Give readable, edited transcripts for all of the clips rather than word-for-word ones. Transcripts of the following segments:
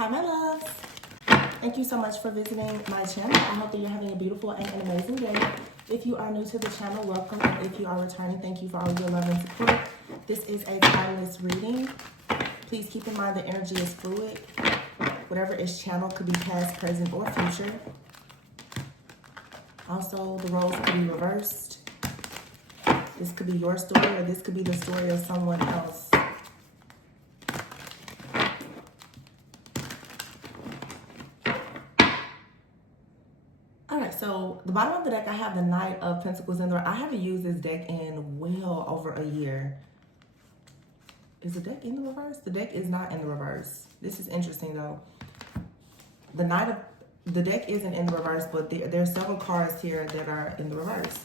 Hi, my loves. Thank you so much for visiting my channel. I hope that you're having a beautiful and an amazing day. If you are new to the channel, welcome. And if you are returning, thank you for all your love and support. This is a timeless reading. Please keep in mind the energy is fluid. Whatever is channeled could be past, present, or future. Also, the roles could be reversed. This could be your story, or this could be the story of someone else. Alright, so the bottom of the deck, I have the Knight of Pentacles in there. I haven't used this deck in well over a year. Is the deck in the reverse? The deck is not in the reverse. This is interesting, though. The deck isn't in the reverse, but there are several cards here that are in the reverse.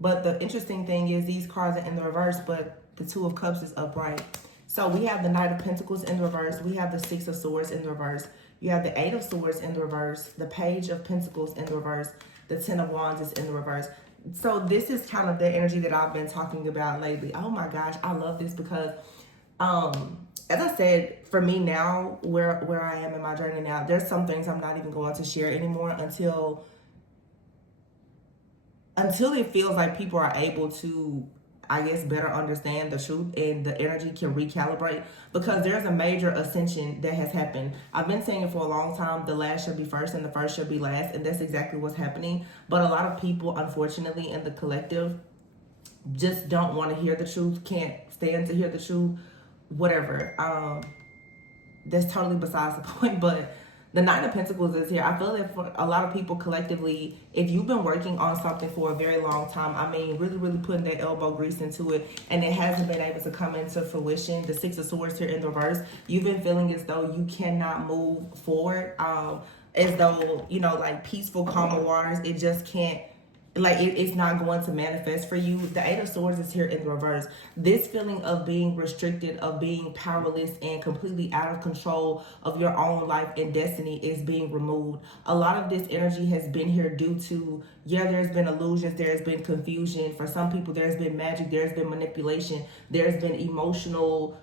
But the interesting thing is these cards are in the reverse, but the Two of Cups is upright. So we have the Knight of Pentacles in the reverse. We have the Six of Swords in the reverse. You have the Eight of Swords in the reverse. The Page of Pentacles in the reverse. The Ten of Wands is in the reverse. So this is kind of the energy that I've been talking about lately. Oh my gosh, I love this because, as I said, for me now, where I am in my journey now, there's some things I'm not even going to share anymore until it feels like people are able to, I guess, better understand the truth and the energy can recalibrate, because there's a major ascension that has happened. I've been saying it for a long time, the last shall be first and the first shall be last, and that's exactly what's happening. But a lot of people, unfortunately, in the collective just don't want to hear the truth, can't stand to hear the truth, whatever. That's totally besides the point, but the Nine of Pentacles is here. I feel that for a lot of people collectively, if you've been working on something for a very long time, I mean, really putting that elbow grease into it, and it hasn't been able to come into fruition, the Six of Swords here in the reverse, you've been feeling as though you cannot move forward, as though, you know, like peaceful, calm waters, it just can't, like it's not going to manifest for you. The Eight of Swords is here in the reverse. This feeling of being restricted, of being powerless and completely out of control of your own life and destiny is being removed. A lot of this energy has been here due to, there's been illusions, there's been confusion. For some people, there's been magic, there's been manipulation, there's been emotional,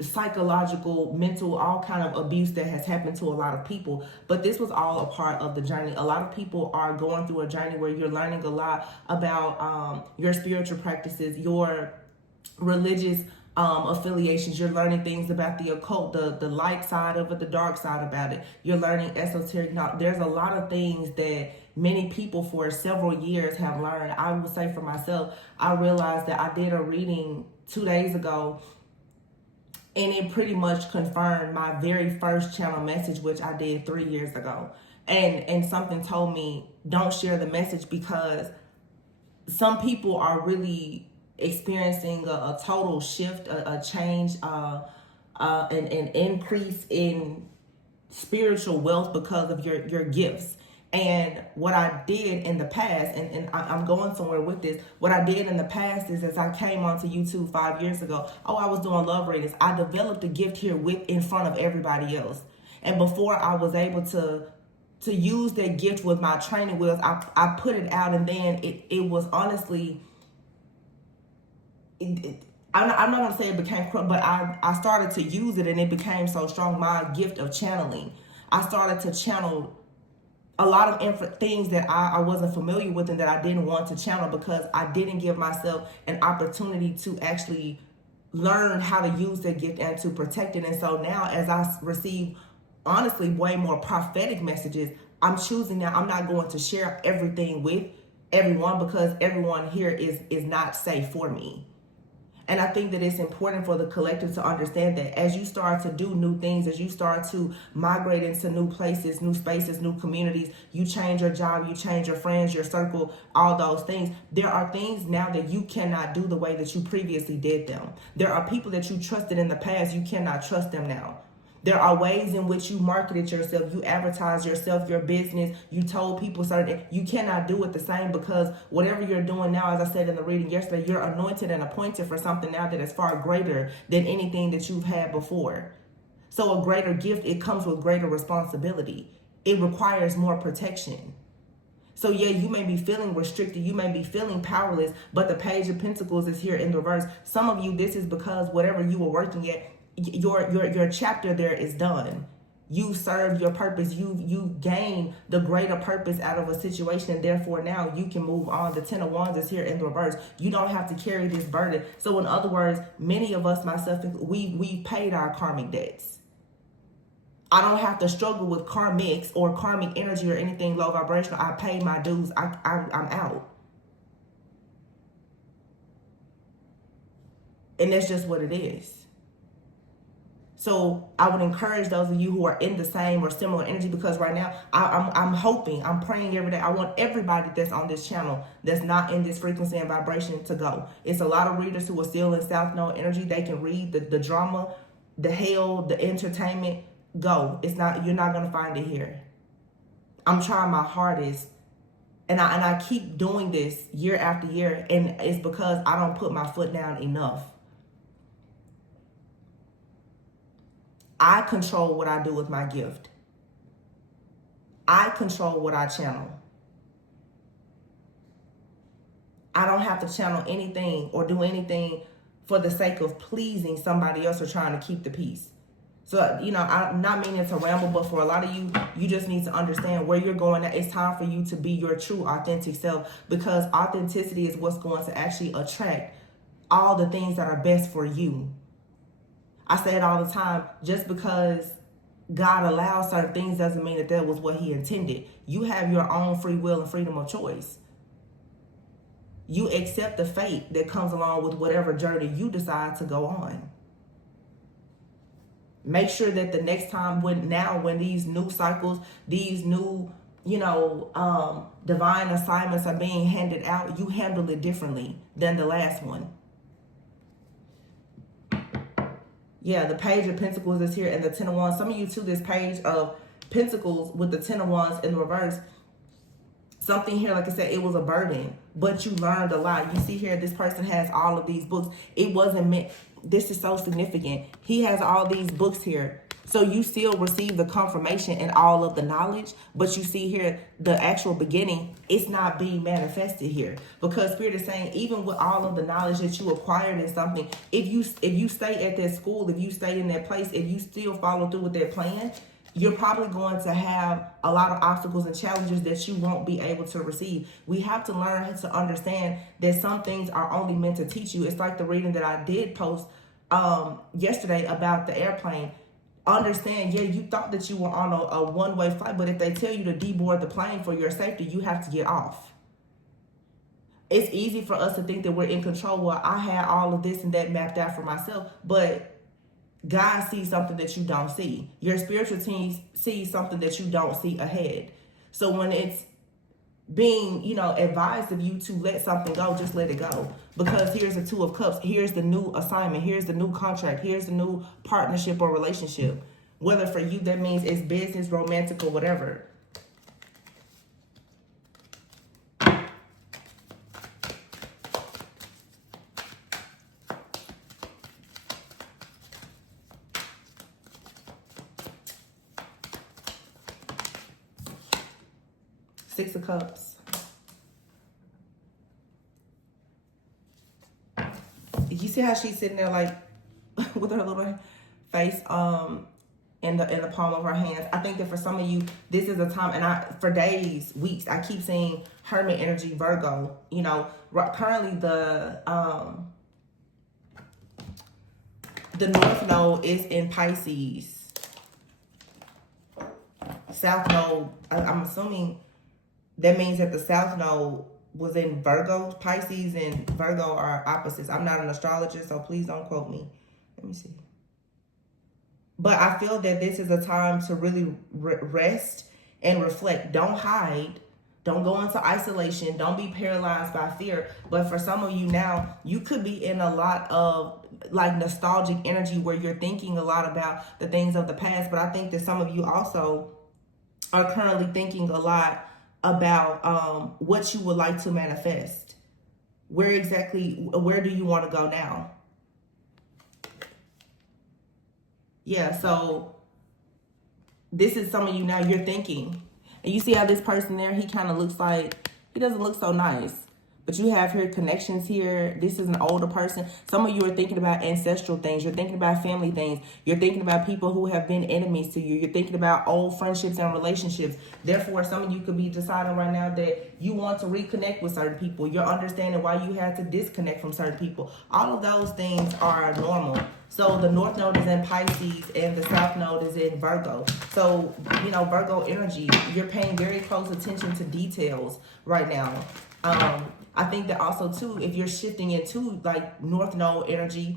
psychological, mental, all kind of abuse that has happened to a lot of people. But this was all a part of the journey. A lot of people are going through a journey where you're learning a lot about your spiritual practices, your religious affiliations. You're learning things about the occult, the light side of it, the dark side about it. You're learning esoteric. Now, there's a lot of things that many people for several years have learned. I would say for myself, I realized that I did a reading 2 days ago, and it pretty much confirmed my very first channel message, which I did 3 years ago. And something told me, don't share the message, because some people are really experiencing a total shift, a change, an increase in spiritual wealth because of your gifts. And what I did in the past, and I'm going somewhere with this, what I did in the past is, as I came onto YouTube 5 years ago, I was doing love readings. I developed a gift here in front of everybody else. And before I was able to use that gift with my training wheels, I put it out, and then it was honestly, I'm not going to say it became, but I started to use it, and it became so strong, my gift of channeling. I started to channel a lot of things that I wasn't familiar with and that I didn't want to channel, because I didn't give myself an opportunity to actually learn how to use that gift and to protect it. And so now, as I receive, honestly, way more prophetic messages, I'm choosing now, I'm not going to share everything with everyone, because everyone here is not safe for me. And I think that it's important for the collective to understand that as you start to do new things, as you start to migrate into new places, new spaces, new communities, you change your job, you change your friends, your circle, all those things. There are things now that you cannot do the way that you previously did them. There are people that you trusted in the past, you cannot trust them now. There are ways in which you marketed yourself, you advertised yourself, your business, you told people certain, you cannot do it the same, because whatever you're doing now, as I said in the reading yesterday, you're anointed and appointed for something now that is far greater than anything that you've had before. So a greater gift, it comes with greater responsibility. It requires more protection. So yeah, you may be feeling restricted, you may be feeling powerless, but the Page of Pentacles is here in the reverse. Some of you, this is because whatever you were working at, your chapter there is done. You served your purpose. You gained the greater purpose out of a situation, and therefore now you can move on. The Ten of Wands is here in the reverse. You don't have to carry this burden. So in other words, many of us, myself, we paid our karmic debts. I don't have to struggle with karmics or karmic energy or anything low vibrational. I paid my dues. I'm out. And that's just what it is. So I would encourage those of you who are in the same or similar energy, because right now I'm hoping, I'm praying every day. I want everybody that's on this channel that's not in this frequency and vibration to go. It's a lot of readers who are still in South Node energy. They can read the drama, the hell, the entertainment. Go. It's not, you're not going to find it here. I'm trying my hardest. And I keep doing this year after year. And it's because I don't put my foot down enough. I control what I do with my gift. I control what I channel. I don't have to channel anything or do anything for the sake of pleasing somebody else or trying to keep the peace. So, you know, I'm not meaning to ramble, but for a lot of you, you just need to understand where you're going. It's time for you to be your true, authentic self, because authenticity is what's going to actually attract all the things that are best for you. I say it all the time, just because God allows certain things doesn't mean that that was what he intended. You have your own free will and freedom of choice. You accept the fate that comes along with whatever journey you decide to go on. Make sure that the next time when these new cycles, these new, divine assignments are being handed out, you handle it differently than the last one. Yeah, the Page of Pentacles is here and the Ten of Wands. Some of you too, this Page of Pentacles with the Ten of Wands in reverse. Something here, like I said, it was a burden, but you learned a lot. You see here, this person has all of these books. It wasn't meant, this is so significant. He has all these books here. So you still receive the confirmation and all of the knowledge, but you see here, the actual beginning, it's not being manifested here. Because Spirit is saying, even with all of the knowledge that you acquired in something, if you stay at that school, if you stay in that place, if you still follow through with that plan, you're probably going to have a lot of obstacles and challenges that you won't be able to receive. We have to learn to understand that some things are only meant to teach you. It's like the reading that I did post yesterday about the airplane. Understand, yeah, you thought that you were on a one-way flight, but if they tell you to deboard the plane for your safety, you have to get off. It's easy for us to think that we're in control. Well, I had all of this and that mapped out for myself, but God sees something that you don't see. Your spiritual team sees something that you don't see ahead. So when it's being, advised of you to let something go, just let it go. Because here's the Two of Cups. Here's the new assignment. Here's the new contract. Here's the new partnership or relationship. Whether for you that means it's business, romantic, or whatever. Six of Cups. You see how she's sitting there like with her little face in the palm of her hands. I think that for some of you, this is a time, and for days, weeks, I keep seeing Hermit energy, Virgo. Currently the North Node is in Pisces. South Node, I'm assuming that means that the South Node was in Virgo. Pisces and Virgo are opposites. I'm not an astrologer, so please don't quote me. Let me see. But I feel that this is a time to really rest and reflect. Don't hide. Don't go into isolation. Don't be paralyzed by fear. But for some of you now, you could be in a lot of like nostalgic energy where you're thinking a lot about the things of the past. But I think that some of you also are currently thinking a lot about what you would like to manifest. Where do you want to go now? Yeah, so this is some of you now, you're thinking. And you see how this person there, he kind of looks like, he doesn't look so nice. But you have here connections here. This is an older person. Some of you are thinking about ancestral things. You're thinking about family things. You're thinking about people who have been enemies to you. You're thinking about old friendships and relationships. Therefore, some of you could be deciding right now that you want to reconnect with certain people. You're understanding why you had to disconnect from certain people. All of those things are normal. So the North Node is in Pisces and the South Node is in Virgo. So, you know, Virgo energy, you're paying very close attention to details right now. I think that also too, if you're shifting into like North Node energy,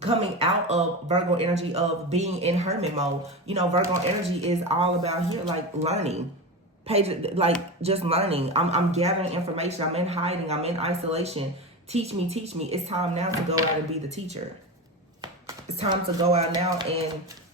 coming out of Virgo energy of being in hermit mode, you know, Virgo energy is all about here, like learning. Like just learning. I'm gathering information. I'm in hiding. I'm in isolation. Teach me, teach me. It's time now to go out and be the teacher. It's time to go out now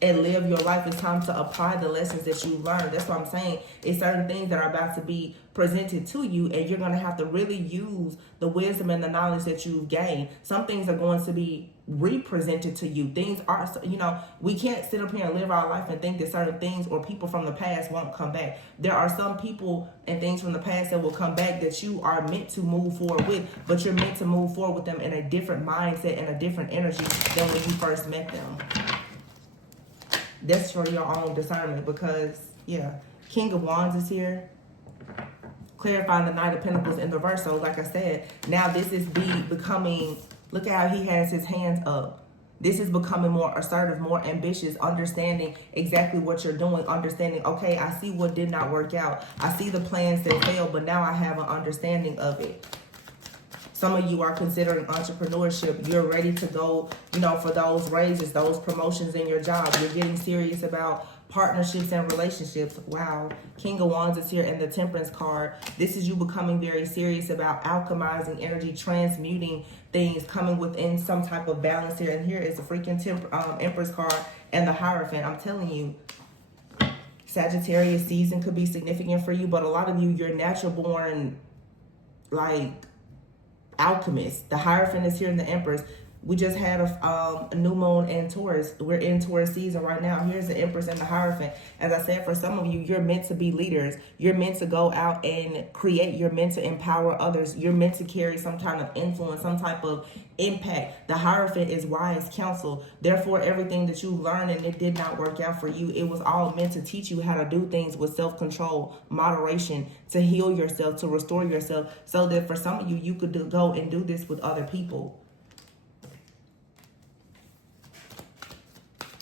and live your life. It's time to apply the lessons that you learned. That's what I'm saying. It's certain things that are about to be presented to you, and you're going to have to really use the wisdom and the knowledge that you've gained. Some things are going to be represented to you. Things are, you know, we can't sit up here and live our life and think that certain things or people from the past won't come back. There are some people and things from the past that will come back that you are meant to move forward with, but you're meant to move forward with them in a different mindset and a different energy than when you first met them. That's for your own discernment because, yeah, King of Wands is here. Clarifying the Knight of Pentacles in reverse. So like I said, now this is becoming, look at how he has his hands up. This is becoming more assertive, more ambitious, understanding exactly what you're doing, understanding, okay, I see what did not work out. I see the plans that failed, but now I have an understanding of it. Some of you are considering entrepreneurship. You're ready to go, you know, for those raises, those promotions in your job. You're getting serious about partnerships and relationships. Wow. King of Wands is here in the Temperance card. This is you becoming very serious about alchemizing energy, transmuting things, coming within some type of balance here. And here is the freaking Empress card and the Hierophant. I'm telling you, Sagittarius season could be significant for you, but a lot of you, you're natural born, like, Alchemist. The Hierophant is here in the Empress. We just had a new moon in Taurus. We're in Taurus season right now. Here's the Empress and the Hierophant. As I said, for some of you, you're meant to be leaders. You're meant to go out and create. You're meant to empower others. You're meant to carry some kind of influence, some type of impact. The Hierophant is wise counsel. Therefore, everything that you learned and it did not work out for you, it was all meant to teach you how to do things with self-control, moderation, to heal yourself, to restore yourself, so that for some of you, you could go and do this with other people.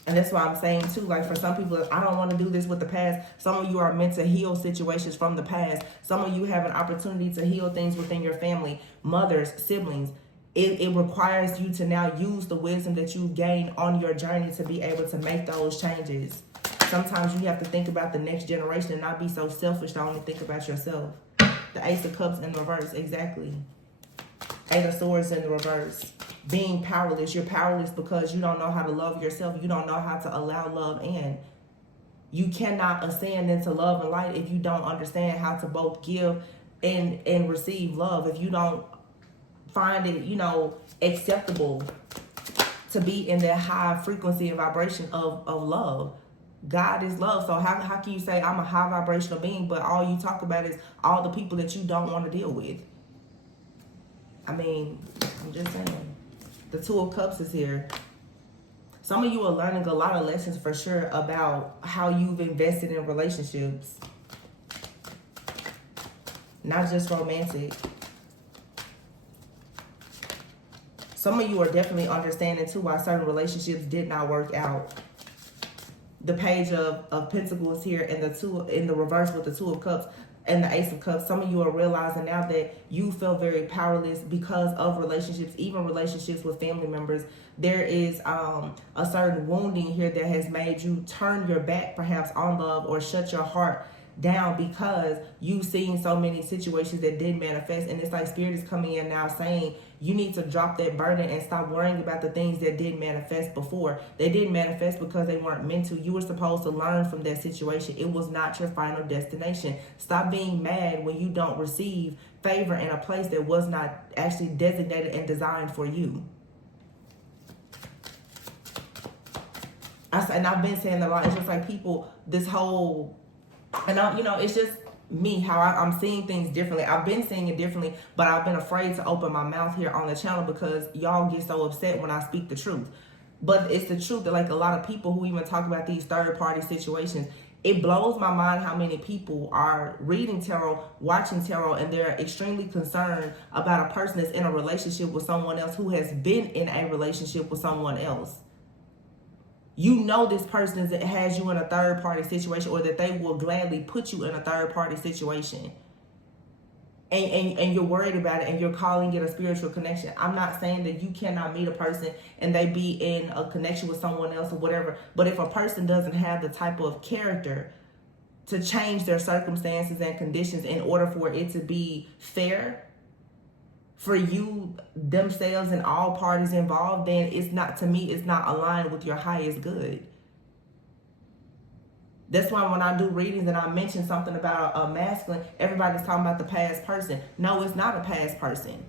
And that's why I'm saying too, like for some people, I don't want to do this with the past. Some of you are meant to heal situations from the past. Some of you have an opportunity to heal things within your family, mothers, siblings. It requires you to now use the wisdom that you've gained on your journey to be able to make those changes. Sometimes you have to think about the next generation and not be so selfish to only think about yourself. The Ace of Cups in reverse, exactly. Eight of Swords in the reverse. Being powerless. You're powerless because you don't know how to love yourself. You don't know how to allow love in. You cannot ascend into love and light if you don't understand how to both give and receive love. If you don't find it, you know, acceptable to be in that high frequency and vibration of love. God is love. So how can you say I'm a high vibrational being, but all you talk about is all the people that you don't want to deal with? I mean, I'm just saying. The Two of Cups is here. Some of you are learning a lot of lessons for sure about how you've invested in relationships. Not just romantic. Some of you are definitely understanding too why certain relationships did not work out. The Page of Pentacles here and in the reverse with the Two of Cups and the Ace of Cups. Some of you are realizing now that you feel very powerless because of relationships, even relationships with family members. There is a certain wounding here that has made you turn your back perhaps on love or shut your heart down because you've seen so many situations that did manifest. And it's like Spirit is coming in now saying you need to drop that burden and stop worrying about the things that did manifest before. They didn't manifest because they weren't meant to. You were supposed to learn from that situation. It was not your final destination. Stop being mad when you don't receive favor in a place that was not actually designated and designed for you. And I've been saying a lot. It's just like people, this whole, and you know, it's just me, how I'm seeing things differently. I've been seeing it differently, but I've been afraid to open my mouth here on the channel because y'all get so upset when I speak the truth. But it's the truth that, like, a lot of people who even talk about these third-party situations, it blows my mind how many people are reading tarot, watching tarot, and they're extremely concerned about a person that's in a relationship with someone else who has been in a relationship with someone else. You know this person has you in a third-party situation, or that they will gladly put you in a third-party situation. And you're worried about it, and you're calling it a spiritual connection. I'm not saying that you cannot meet a person and they be in a connection with someone else or whatever. But if a person doesn't have the type of character to change their circumstances and conditions in order for it to be fair for you, themselves, and all parties involved, then it's not, to me, it's not aligned with your highest good. That's why when I do readings and I mention something about a masculine, everybody's talking about the past person. No, it's not a past person.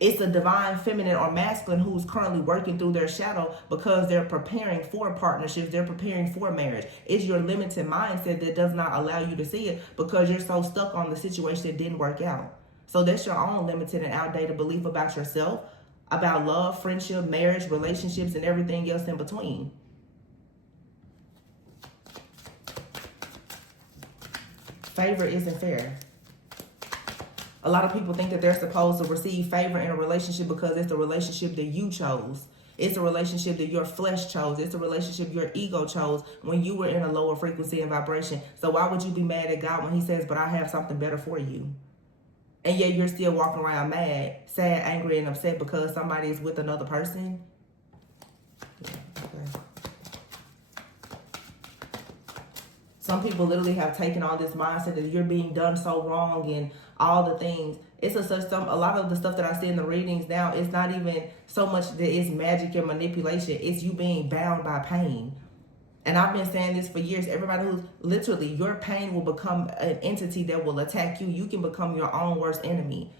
It's a divine feminine or masculine who's currently working through their shadow because they're preparing for partnerships. They're preparing for marriage. It's your limited mindset that does not allow you to see it because you're so stuck on the situation that didn't work out. So that's your own limited and outdated belief about yourself, about love, friendship, marriage, relationships, and everything else in between. Favor isn't fair. A lot of people think that they're supposed to receive favor in a relationship because it's the relationship that you chose. It's a relationship that your flesh chose. It's a relationship your ego chose when you were in a lower frequency and vibration. So why would you be mad at God when he says, but I have something better for you? And yet you're still walking around mad, sad, angry, and upset because somebody is with another person? Yeah, okay. Some people literally have taken on this mindset that you're being done so wrong and all the things. It's a lot of the stuff that I see in the readings now, it's not even so much that it's magic and manipulation. It's you being bound by pain. And I've been saying this for years. Everybody who's literally, your pain will become an entity that will attack you. You can become your own worst enemy.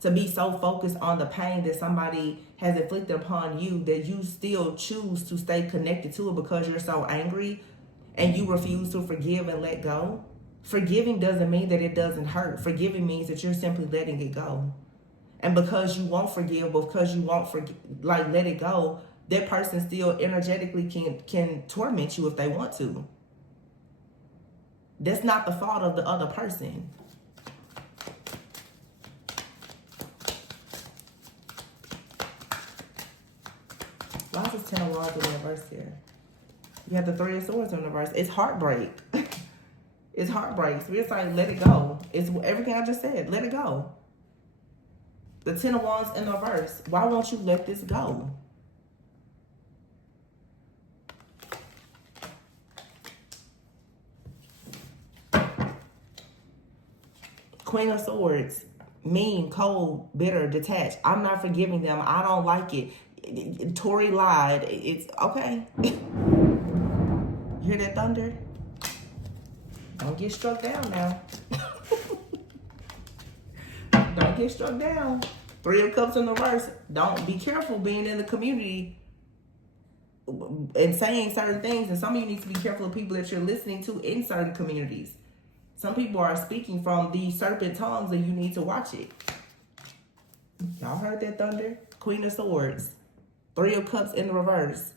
To be so focused on the pain that somebody has inflicted upon you that you still choose to stay connected to it because you're so angry and you refuse to forgive and let go. Forgiving doesn't mean that it doesn't hurt. Forgiving means that you're simply letting it go. And because you won't forgive, because you won't let it go, that person still energetically can torment you if they want to. That's not the fault of the other person. Why is this 10 of Wands in reverse here? You have the 3 of Swords in reverse. It's heartbreak. It's heartbreak. So it's like, let it go. It's everything I just said. Let it go. The 10 of Wands in reverse. Why won't you let this go? Queen of Swords. Mean, cold, bitter, detached. I'm not forgiving them. I don't like it. Tori lied. It's okay. You hear that thunder? Don't get struck down now. Don't get struck down. 3 of Cups in the reverse. Don't be careful being in the community and saying certain things. And some of you need to be careful of people that you're listening to in certain communities. Some people are speaking from the serpent tongues and you need to watch it. Y'all heard that thunder? Queen of Swords. 3 of Cups in the reverse.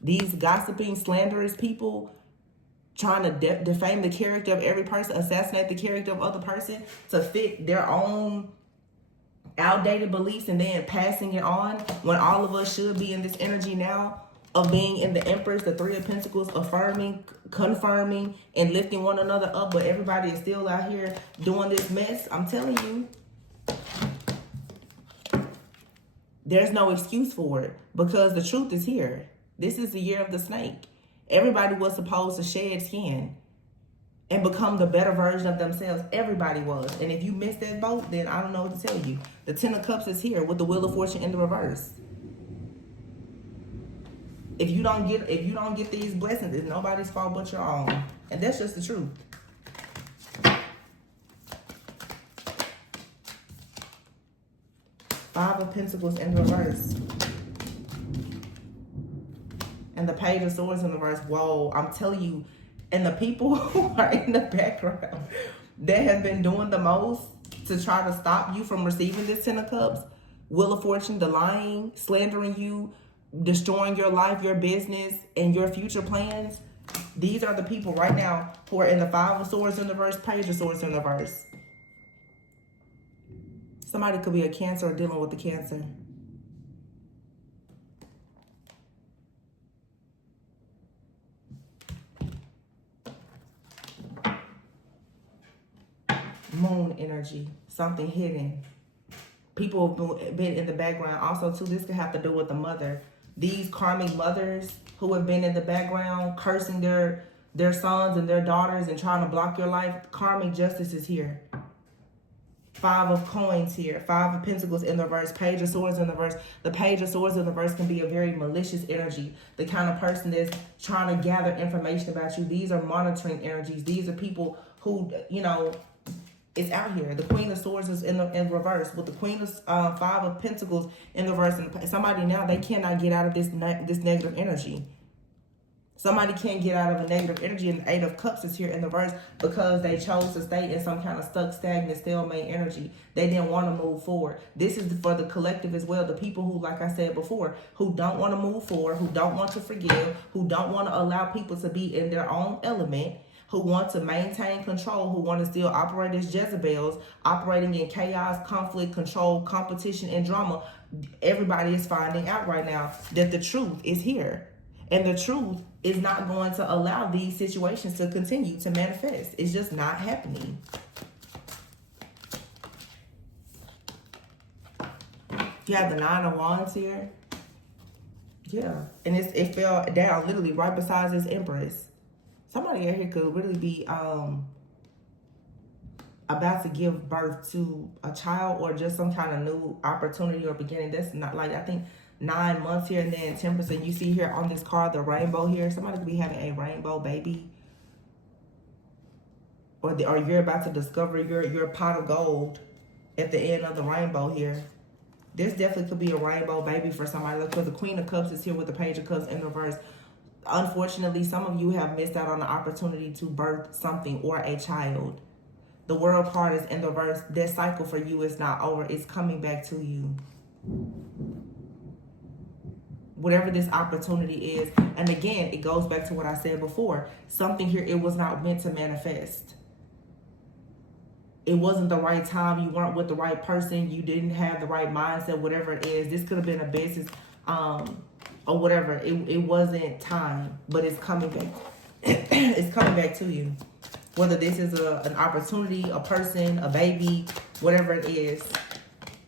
These gossiping, slanderous people trying to defame the character of every person, assassinate the character of other person to fit their own outdated beliefs and then passing it on when all of us should be in this energy now of being in the Empress, the 3 of Pentacles, affirming, confirming, and lifting one another up. But everybody is still out here doing this mess. I'm telling you, there's no excuse for it because the truth is here. This is the year of the snake. Everybody was supposed to shed skin and become the better version of themselves. Everybody was. And if you missed that boat, then I don't know what to tell you. The 10 of Cups is here with the Wheel of Fortune in the reverse. If you don't get these blessings, it's nobody's fault but your own. And that's just the truth. Five of Pentacles in reverse. And the Page of Swords in reverse. Whoa, I'm telling you, And the people who are in the background that have been doing the most to try to stop you from receiving this Ten of Cups, Wheel of Fortune, the lying, slandering you, destroying your life, your business, and your future plans. These are the people right now who are in the Five of Swords in the reverse, Page of Swords in the reverse. Somebody could be a Cancer or dealing with the Cancer. Moon energy, something hidden. People have been in the background. Also, too, this could have to do with the mother. These karmic mothers who have been in the background cursing their sons and their daughters and trying to block your life. Karmic justice is here. Five of Coins here. Five of Pentacles in the reverse. Page of Swords in the reverse. The Page of Swords in the reverse can be a very malicious energy. The kind of person that's trying to gather information about you. These are monitoring energies. These are people who, you know, is out here. The Queen of Swords is in reverse with the Queen of Five of Pentacles in the reverse. And somebody now, they cannot get out of this negative energy. Somebody can't get out of a negative energy, and the Eight of Cups is here in the reverse because they chose to stay in some kind of stuck, stagnant, stalemate energy. They didn't want to move forward. This is for the collective as well. The people who, like I said before, who don't want to move forward, who don't want to forgive, who don't want to allow people to be in their own element, who want to maintain control, who want to still operate as Jezebels, operating in chaos, conflict, control, competition, and drama. Everybody is finding out right now that the truth is here. And the truth is not going to allow these situations to continue to manifest. It's just not happening. You have the Nine of Wands here. Yeah. And it fell down literally right beside this Empress. Somebody out here could really be about to give birth to a child or just some kind of new opportunity or beginning. That's not like, I think 9 months here and then 10%. You see here on this card, the rainbow here. Somebody could be having a rainbow baby. Or you're about to discover your pot of gold at the end of the rainbow here. This definitely could be a rainbow baby for somebody. Because the Queen of Cups is here with the Page of Cups in reverse. Unfortunately, some of you have missed out on the opportunity to birth something or a child. The World card is in the reverse. That cycle for you is not over. It's coming back to you. Whatever this opportunity is. And again, it goes back to what I said before. Something here, it was not meant to manifest. It wasn't the right time. You weren't with the right person. You didn't have the right mindset, whatever it is. This could have been a business or whatever. It wasn't time, but it's coming back. It's coming back to you. Whether this is an opportunity, a person, a baby, whatever it is,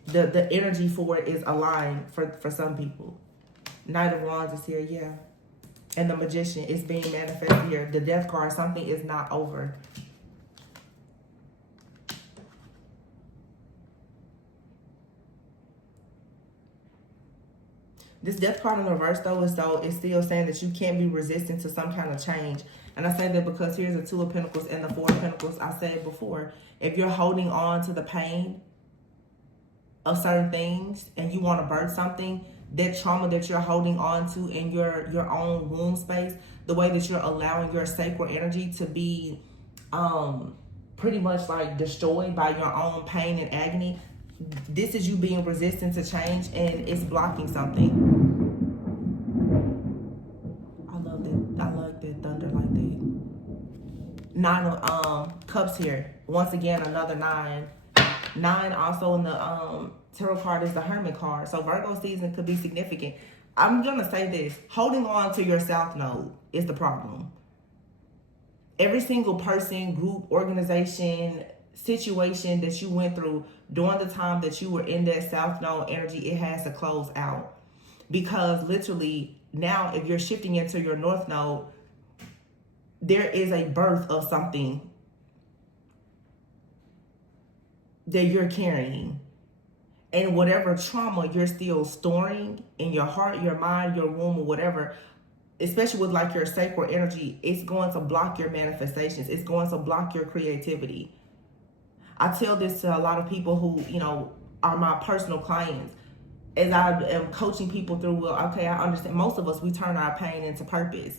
the energy for it is aligned for some people. Knight of Wands is here, yeah. And the Magician is being manifested here. The Death card, something is not over. This Death card in reverse, though, is still saying that you can't be resistant to some kind of change. And I say that because here's the Two of Pentacles and the Four of Pentacles. I said before, if you're holding on to the pain of certain things and you want to birth something, that trauma that you're holding on to in your own womb space, the way that you're allowing your sacral energy to be pretty much like destroyed by your own pain and agony, this is you being resistant to change and it's blocking something. I love that thunder like that. Nine of Cups here. Once again, another 9. 9 also in the Tarot card is the Hermit card. So Virgo season could be significant. I'm going to say this. Holding on to your South Node is the problem. Every single person, group, organization, situation that you went through during the time that you were in that South Node energy, it has to close out. Because literally now if you're shifting into your North Node, there is a birth of something that you're carrying. And whatever trauma you're still storing in your heart, your mind, your womb, or whatever, especially with like your sacral energy, it's going to block your manifestations. It's going to block your creativity. I tell this to a lot of people who, you know, are my personal clients. As I am coaching people through, well, okay, I understand. Most of us, we turn our pain into purpose.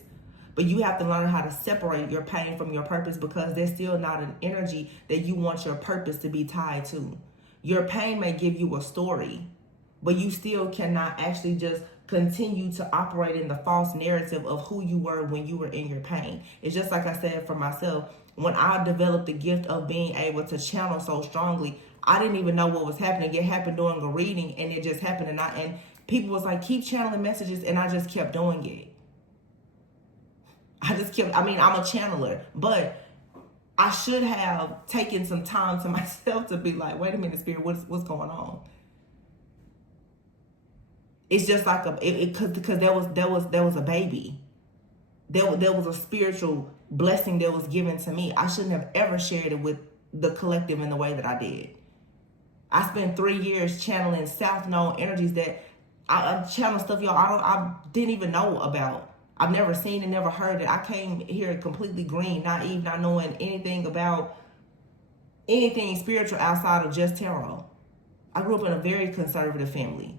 But you have to learn how to separate your pain from your purpose, because there's still not an energy that you want your purpose to be tied to. Your pain may give you a story, but you still cannot actually just continue to operate in the false narrative of who you were when you were in your pain. It's just like I said for myself, when I developed the gift of being able to channel so strongly, I didn't even know what was happening. It happened during a reading, and it just happened. And people was like, keep channeling messages, and I just kept doing it. I'm a channeler, but I should have taken some time to myself to be like, wait a minute, Spirit, what's going on? It's just like because there was a baby. There was a spiritual blessing that was given to me. I shouldn't have ever shared it with the collective in the way that I did. I spent 3 years channeling South Node energies that I channel stuff, y'all, I didn't even know about. I've never seen it, never heard it. I came here completely green, naive, not knowing anything about anything spiritual outside of just tarot. I grew up in a very conservative family.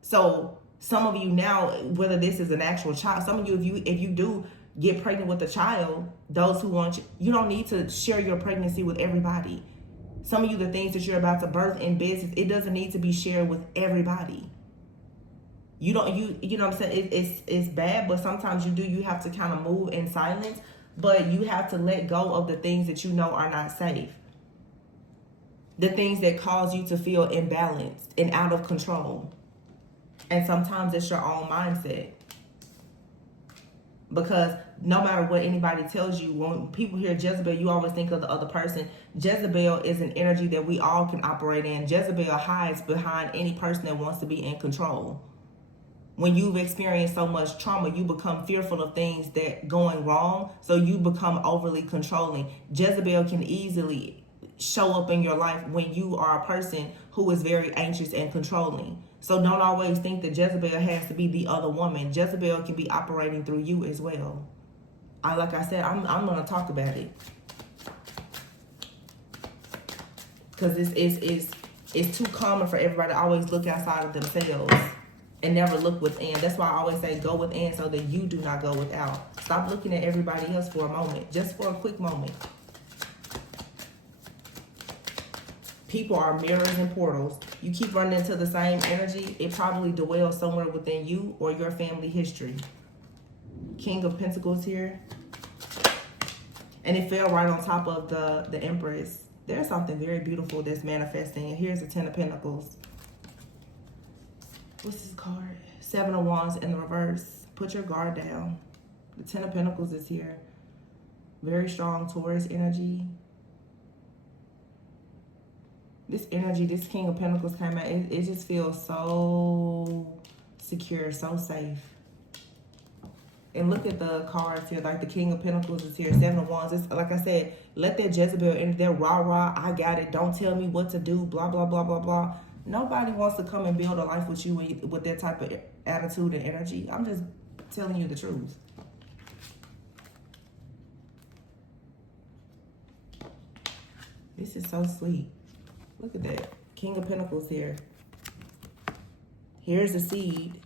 So some of you now, whether this is an actual child, some of you, if you do get pregnant with a child, those who want you don't need to share your pregnancy with everybody. Some of you, the things that you're about to birth in business, it doesn't need to be shared with everybody. You know what I'm saying? It's bad, but sometimes you have to kind of move in silence, but you have to let go of the things that you know are not safe. The things that cause you to feel imbalanced and out of control. And sometimes it's your own mindset. Because no matter what anybody tells you, when people hear Jezebel, you always think of the other person. Jezebel is an energy that we all can operate in. Jezebel hides behind any person that wants to be in control. When you've experienced so much trauma, you become fearful of things that going wrong, so you become overly controlling. Jezebel can easily show up in your life when you are a person who is very anxious and controlling. So don't always think that Jezebel has to be the other woman. Jezebel can be operating through you as well. Like I said, I'm going to talk about it. Because it's too common for everybody to always look outside of themselves and never look within. That's why I always say go within so that you do not go without. Stop looking at everybody else for a moment, just for a quick moment. People are mirrors and portals. You keep running into the same energy, it probably dwells somewhere within you or your family history. King of Pentacles here. And it fell right on top of the Empress. There's something very beautiful that's manifesting. And here's the Ten of Pentacles. What's this card? Seven of Wands in the reverse. Put your guard down. The Ten of Pentacles is here. Very strong Taurus energy. This energy, this King of Pentacles came out. It just feels so secure, so safe. And look at the cards here. Like the King of Pentacles is here. Seven of Wands. It's, like I said, let that Jezebel in there. Rah, I got it. Don't tell me what to do. Blah, blah, blah, blah, blah. Nobody wants to come and build a life with you with that type of attitude and energy. I'm just telling you the truth. This is so sweet. Look at that. King of Pentacles here. Here's the seed.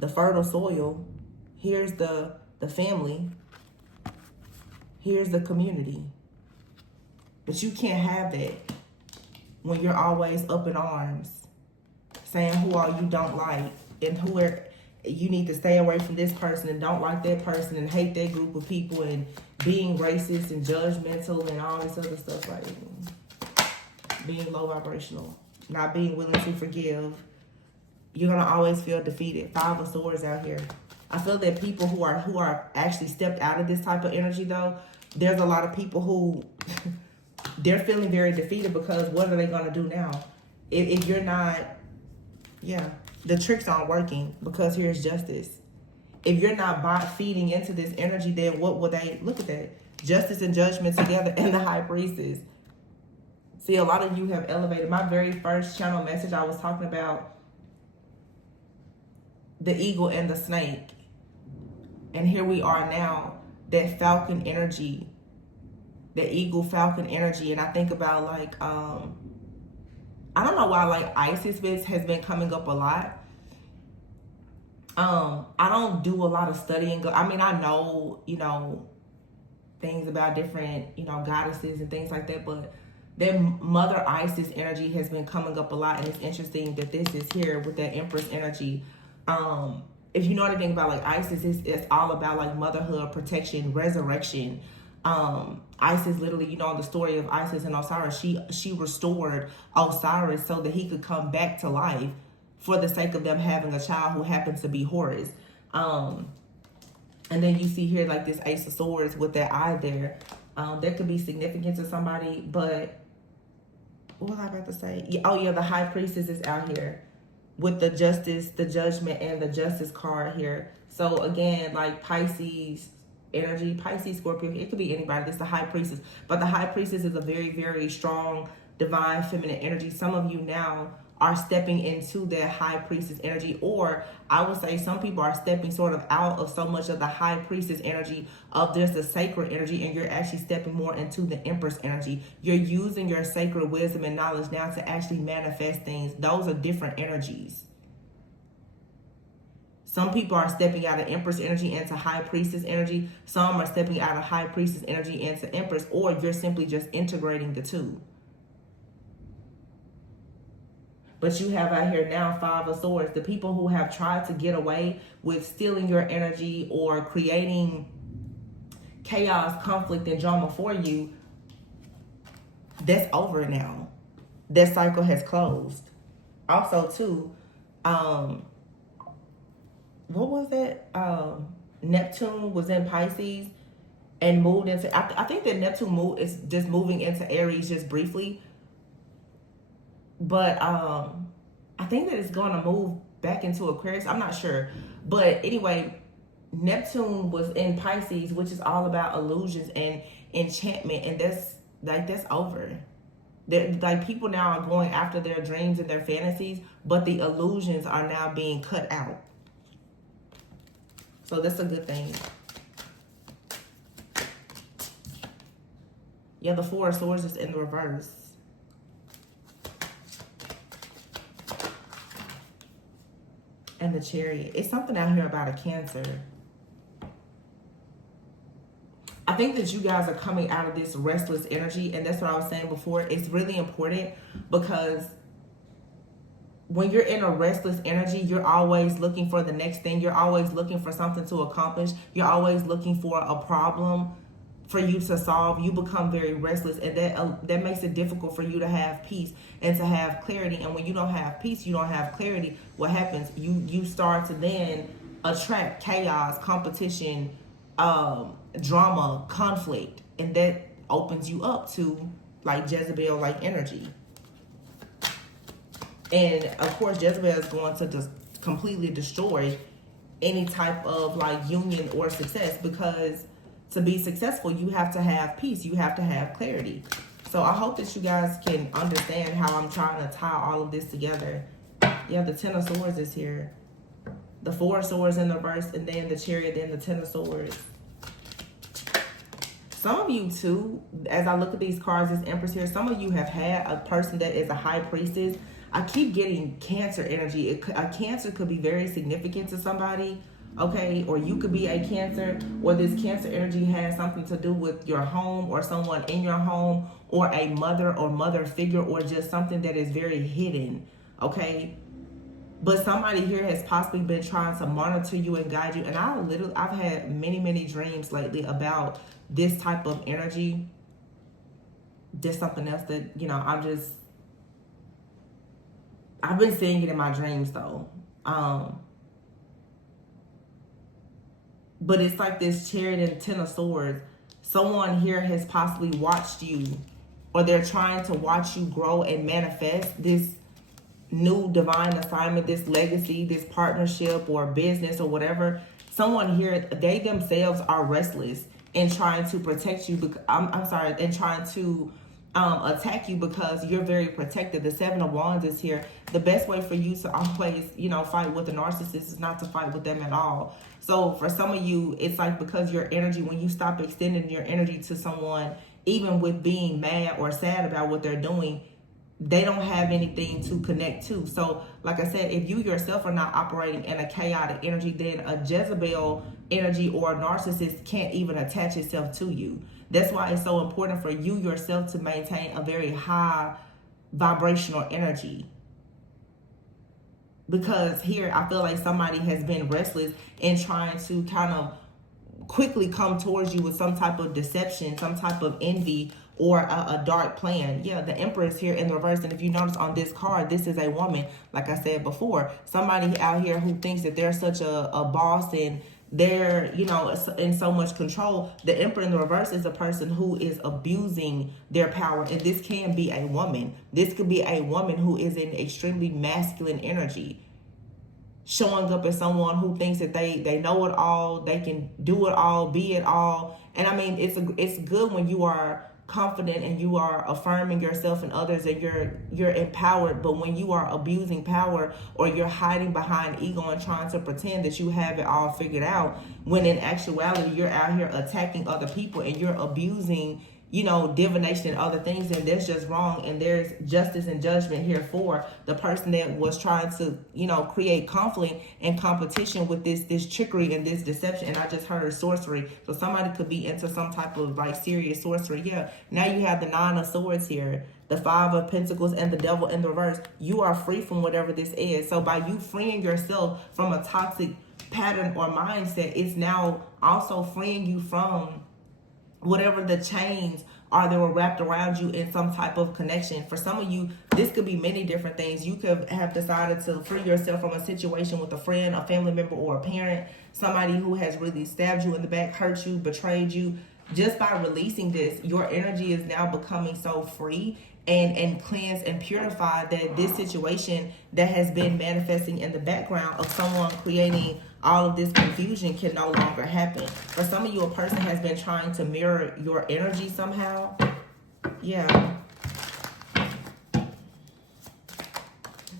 The fertile soil. Here's the family. Here's the community. But you can't have that when you're always up in arms, saying who all you don't like and who are, you need to stay away from this person and don't like that person and hate that group of people and being racist and judgmental and all this other stuff, like being low vibrational, not being willing to forgive. You're gonna always feel defeated. Five of Swords out here. I feel that people who are actually stepped out of this type of energy, though, there's a lot of people who they're feeling very defeated because what are they gonna do now? If you're not, the tricks aren't working because here's Justice. If you're not feeding into this energy, then what will they, look at that. Justice and Judgment together and the High Priestess. See, a lot of you have elevated. My very first channel message, I was talking about the eagle and the snake. And here we are now, that falcon energy, the eagle falcon energy. And I think about like, I don't know why like Isis has been coming up a lot. I don't do a lot of studying. I mean, I know, things about different, goddesses and things like that, but then Mother Isis energy has been coming up a lot, and it's interesting that this is here with that Empress energy. If you know anything about like Isis, it's all about like motherhood, protection, resurrection. Isis literally, the story of Isis and Osiris, she restored Osiris so that he could come back to life for the sake of them having a child who happens to be Horus. And then you see here like this Ace of Swords with that eye there. That could be significant to somebody, but what was I about to say? The High Priestess is out here with the Justice, the Judgment, and the Justice card here. So again, like Pisces energy, Pisces, Scorpio, it could be anybody. It's the High Priestess. But the High Priestess is a very, very strong, divine, feminine energy. Some of you now are stepping into that High Priestess energy, or I would say some people are stepping sort of out of so much of the High Priestess energy of there's the sacred energy, and you're actually stepping more into the Empress energy. You're using your sacred wisdom and knowledge now to actually manifest things. Those are different energies. Some people are stepping out of Empress energy into High Priestess energy. Some are stepping out of High Priestess energy into Empress, or you're simply just integrating the two. But you have out here now Five of Swords. The people who have tried to get away with stealing your energy or creating chaos, conflict, and drama for you, that's over now. That cycle has closed. Also, too, what was that? Neptune was in Pisces and moved into, I think that Neptune is just moving into Aries just briefly. But I think that it's going to move back into Aquarius. I'm not sure. But anyway, Neptune was in Pisces, which is all about illusions and enchantment. And that's over. Like people now are going after their dreams and their fantasies, but the illusions are now being cut out. So that's a good thing. Yeah, the Four of Swords is in the reverse. And the Chariot. It's something out here about a Cancer. I think that you guys are coming out of this restless energy, and that's what I was saying before. It's really important because when you're in a restless energy, you're always looking for the next thing. You're always looking for something to accomplish. You're always looking for a problem for you to solve. You become very restless, and that makes it difficult for you to have peace and to have clarity. And when you don't have peace, you don't have clarity, what happens? You start to then attract chaos, competition, drama, conflict, and that opens you up to like Jezebel like energy. And of course, Jezebel is going to just completely destroy any type of like union or success, because to be successful, you have to have peace. You have to have clarity. So I hope that you guys can understand how I'm trying to tie all of this together. Yeah, the Ten of Swords is here. The Four of Swords in the reverse, and then the Chariot, then the Ten of Swords. Some of you too, as I look at these cards, this Empress here, some of you have had a person that is a High Priestess. I keep getting Cancer energy. A Cancer could be very significant to somebody. Okay, or you could be a Cancer, or this Cancer energy has something to do with your home or someone in your home, or a mother or mother figure, or just something that is very hidden. Okay, but somebody here has possibly been trying to monitor you and guide you. And I've had many dreams lately about this type of energy. There's something else that, I've been seeing it in my dreams though. But it's like this Chariot and Ten of Swords. Someone here has possibly watched you, or they're trying to watch you grow and manifest this new divine assignment, this legacy, this partnership or business or whatever. Someone here, they themselves are restless and trying to protect you. And trying to attack you because you're very protected. The Seven of Wands is here. The best way for you to always, fight with a narcissist is not to fight with them at all. So for some of you, it's like because your energy, when you stop extending your energy to someone, even with being mad or sad about what they're doing, they don't have anything to connect to. So like I said, if you yourself are not operating in a chaotic energy, then a Jezebel energy or a narcissist can't even attach itself to you. That's why it's so important for you yourself to maintain a very high vibrational energy. Because here I feel like somebody has been restless and trying to kind of quickly come towards you with some type of deception, some type of envy, or a dark plan. Yeah, the Empress here in the reverse. And if you notice on this card, this is a woman, like I said before, somebody out here who thinks that they're such a boss and they're, you know, in so much control. The Emperor in the reverse is a person who is abusing their power. And this can be a woman. This could be a woman who is in extremely masculine energy, showing up as someone who thinks that they know it all, they can do it all, be it all. And I mean, it's good when you are confident and you are affirming yourself and others and you're empowered. But when you are abusing power, or you're hiding behind ego and trying to pretend that you have it all figured out, when in actuality you're out here attacking other people and you're abusing, you know, divination and other things, and that's just wrong. And there's justice and judgment here for the person that was trying to, you know, create conflict and competition with this trickery and this deception. And I just heard sorcery, so somebody could be into some type of like serious sorcery. Yeah, now you have the Nine of Swords here, the Five of Pentacles, and the Devil in the reverse. You are free from whatever this is. So by you freeing yourself from a toxic pattern or mindset, it's now also freeing you from whatever the chains are that were wrapped around you in some type of connection. For some of you, this could be many different things. You could have decided to free yourself from a situation with a friend, a family member, or a parent, somebody who has really stabbed you in the back, hurt you, betrayed you. Just by releasing this, your energy is now becoming so free and cleansed and purified that this situation that has been manifesting in the background of someone creating all of this confusion can no longer happen. For some of you, a person has been trying to mirror your energy somehow. Yeah.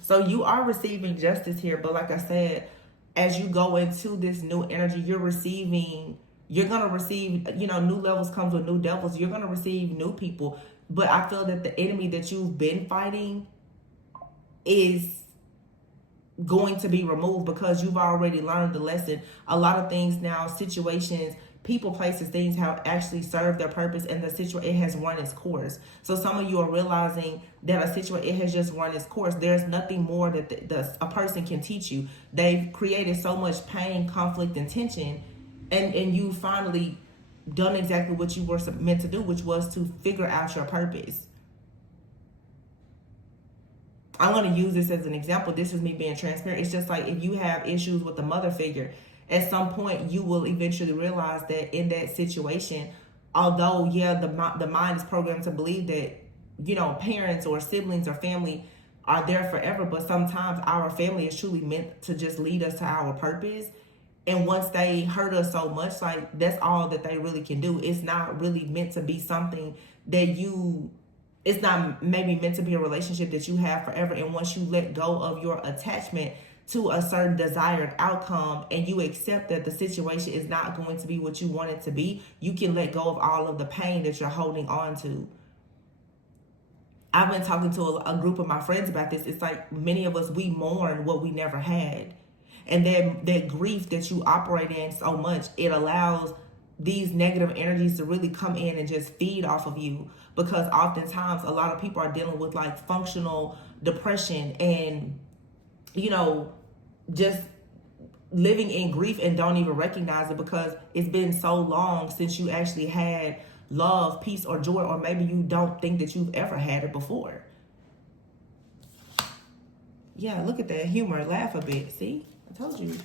So you are receiving justice here. But like I said, as you go into this new energy, you're going to receive, you know, new levels comes with new devils. You're going to receive new people. But I feel that the enemy that you've been fighting is going to be removed because you've already learned the lesson. A lot of things now, situations, people, places, things have actually served their purpose, and the situation, it has run its course. So some of you are realizing that a situation, it has just run its course. There's nothing more that a person can teach you. They've created so much pain, conflict, and tension, and you finally done exactly what you were meant to do, which was to figure out your purpose. I'm going to use this as an example. This is me being transparent. It's just like if you have issues with the mother figure, at some point you will eventually realize that in that situation, although, yeah, the mind is programmed to believe that, you know, parents or siblings or family are there forever, but sometimes our family is truly meant to just lead us to our purpose. And once they hurt us so much, like, that's all that they really can do. It's not really meant to be something that it's not maybe meant to be a relationship that you have forever. And once you let go of your attachment to a certain desired outcome and you accept that the situation is not going to be what you want it to be, you can let go of all of the pain that you're holding on to. I've been talking to a group of my friends about this. It's like many of us, we mourn what we never had. And that grief that you operate in so much, it allows these negative energies to really come in and just feed off of you. Because oftentimes a lot of people are dealing with like functional depression and, you know, just living in grief and don't even recognize it because it's been so long since you actually had love, peace, or joy, or maybe you don't think that you've ever had it before. Yeah, look at that humor. Laugh a bit. See? I told you.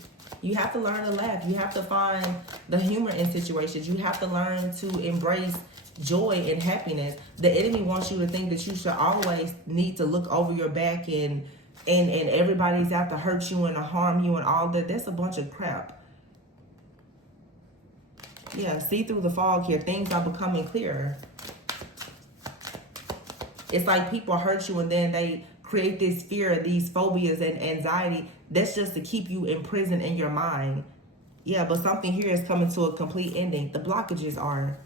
You have to learn to laugh. You have to find the humor in situations. You have to learn to embrace joy and happiness. The enemy wants you to think that you should always need to look over your back and everybody's out to hurt you and to harm you and all that. That's a bunch of crap. Yeah, see through the fog here. Things are becoming clearer. It's like people hurt you and then they create this fear, these phobias and anxiety. That's just to keep you imprisoned in your mind. Yeah, but something here is coming to a complete ending. The blockages are.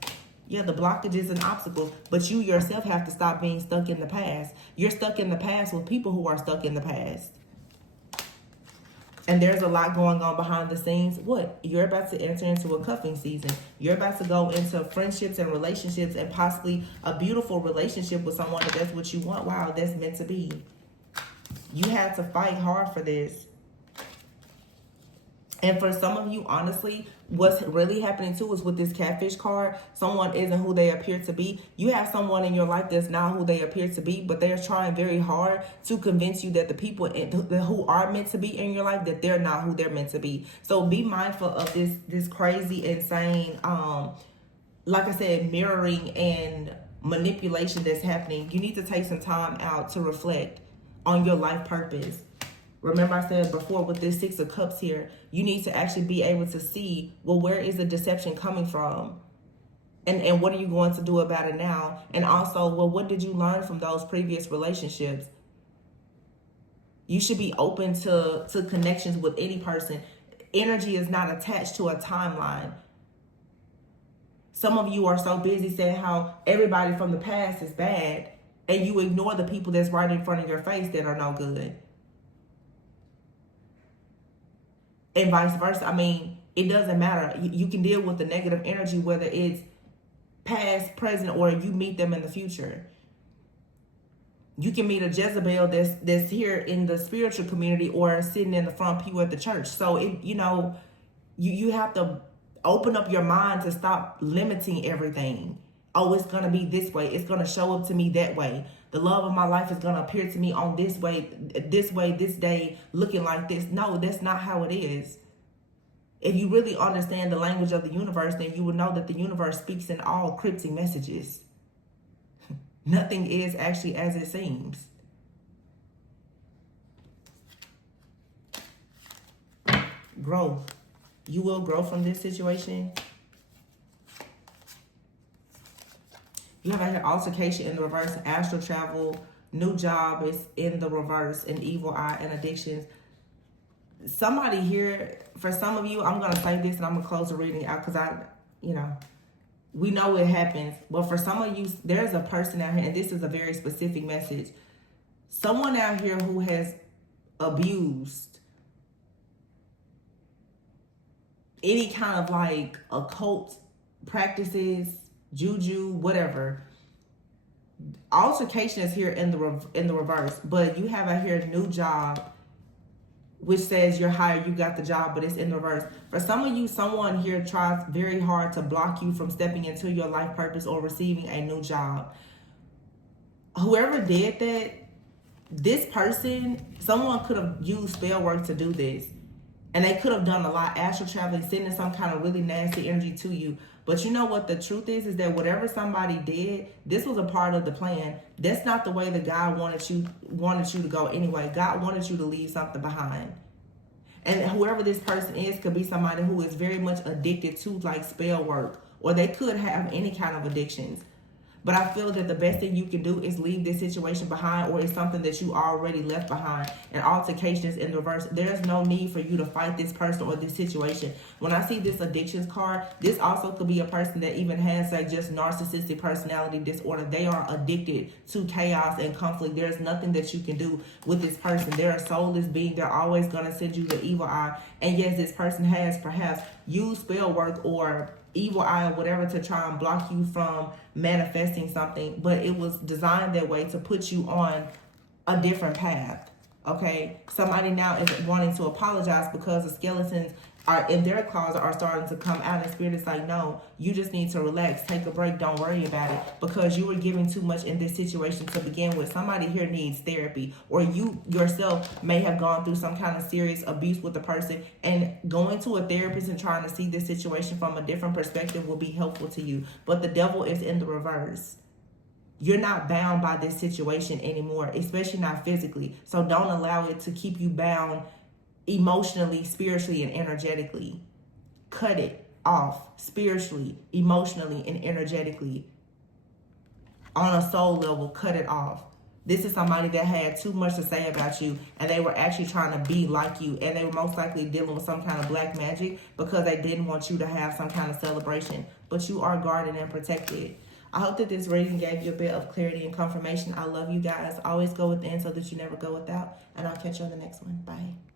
Yeah, the blockages and obstacles, but you yourself have to stop being stuck in the past. You're stuck in the past with people who are stuck in the past. And there's a lot going on behind the scenes. What? You're about to enter into a cuffing season. You're about to go into friendships and relationships and possibly a beautiful relationship with someone if that's what you want. Wow, that's meant to be. You had to fight hard for this. And for some of you, honestly, what's really happening too is with this catfish card, someone isn't who they appear to be. You have someone in your life that's not who they appear to be, but they're trying very hard to convince you that the people who are meant to be in your life, that they're not who they're meant to be. So be mindful of this crazy, insane, like I said, mirroring and manipulation that's happening. You need to take some time out to reflect on your life purpose. Remember I said before with this Six of Cups here, you need to actually be able to see, well, where is the deception coming from? And what are you going to do about it now? And also, well, what did you learn from those previous relationships? You should be open to connections with any person. Energy is not attached to a timeline. Some of you are so busy saying how everybody from the past is bad, and you ignore the people that's right in front of your face that are no good. And vice versa. I mean, it doesn't matter. You can deal with the negative energy, whether it's past, present, or you meet them in the future. You can meet a Jezebel that's here in the spiritual community or sitting in the front pew at the church. So, you have to open up your mind to stop limiting everything. Oh, it's going to be this way. It's going to show up to me that way. The love of my life is going to appear to me on this way, this day, looking like this. No, that's not how it is. If you really understand the language of the universe, then you would know that the universe speaks in all cryptic messages. Nothing is actually as it seems. Growth. You will grow from this situation. You have an altercation in the reverse, astral travel, new job is in the reverse, and evil eye and addictions. Somebody here, for some of you, I'm going to say this and I'm going to close the reading out because we know it happens. But for some of you, there's a person out here, and this is a very specific message. Someone out here who has abused any kind of like occult practices, juju, whatever. Altercation is here in the reverse, but you have out here a new job, which says you're hired, you got the job, but it's in the reverse. For some of you, someone here tries very hard to block you from stepping into your life purpose or receiving a new job. Whoever did that, this person, someone could have used spell work to do this. And they could have done a lot, astral traveling, sending some kind of really nasty energy to you. But you know what the truth is that whatever somebody did, this was a part of the plan. That's not the way that God wanted you to go anyway. God wanted you to leave something behind. And whoever this person is could be somebody who is very much addicted to like spell work, or they could have any kind of addictions. But I feel that the best thing you can do is leave this situation behind, or it's something that you already left behind. And altercation is in the reverse. There's no need for you to fight this person or this situation. When I see this addictions card, this also could be a person that even has like just narcissistic personality disorder. They are addicted to chaos and conflict. There's nothing that you can do with this person. They're a soulless being. They're always going to send you the evil eye. And yes, this person has perhaps used spell work or evil eye or whatever to try and block you from manifesting something, but it was designed that way to put you on a different path. Okay, somebody now is wanting to apologize because the skeletons are in their closet are starting to come out, and spirit is like, no, you just need to relax, take a break, don't worry about it, because you were giving too much in this situation to begin with. Somebody here needs therapy, or you yourself may have gone through some kind of serious abuse with the person, and going to a therapist and trying to see this situation from a different perspective will be helpful to you. But the devil is in the reverse. You're not bound by this situation anymore, especially not physically. So don't allow it to keep you bound emotionally, spiritually, and energetically. Cut it off spiritually, emotionally, and energetically. On a soul level, cut it off. This is somebody that had too much to say about you, and they were actually trying to be like you, and they were most likely dealing with some kind of black magic because they didn't want you to have some kind of celebration. But you are guarded and protected. I hope that this reading gave you a bit of clarity and confirmation. I love you guys. Always go within so that you never go without, and I'll catch you on the next one. Bye.